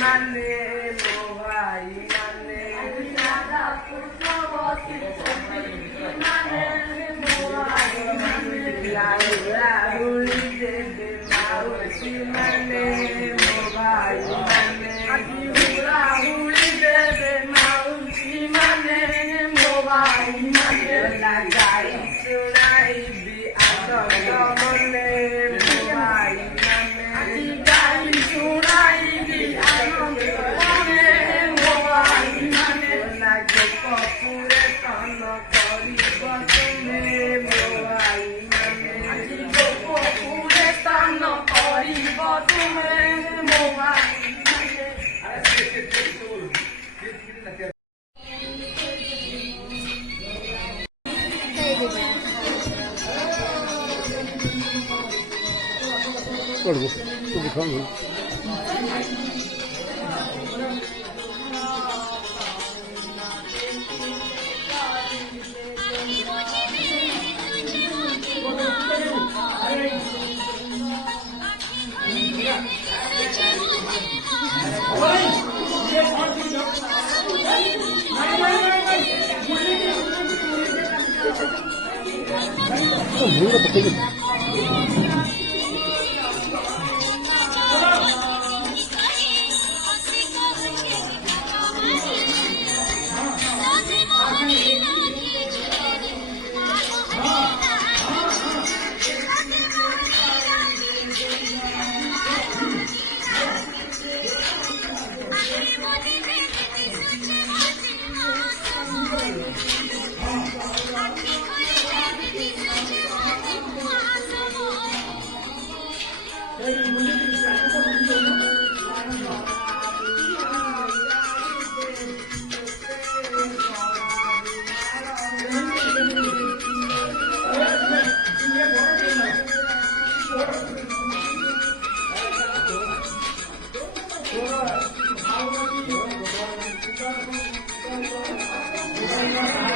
মানে মোহাই মানে সাদা পুষ্পবতী মানে মোহাই মানে লাউরা হুড়ি দেবে মাউসি মানে মোহাই মানে হুড়া হুড়ি দেবে মাউসি মানে মোহাই মানে লাগাই চুড়াই বিআদর মনে মোহাই মানে গাই চুড়াই বিআদর মনে মোহাই মানে লাগে কপুরে তন করিব তুমি মোহাই মানে কপুরে তন করিব তুমি মোহাই করবো তুমি খাবো ভুলটা তো ঠিক আছে Thank you.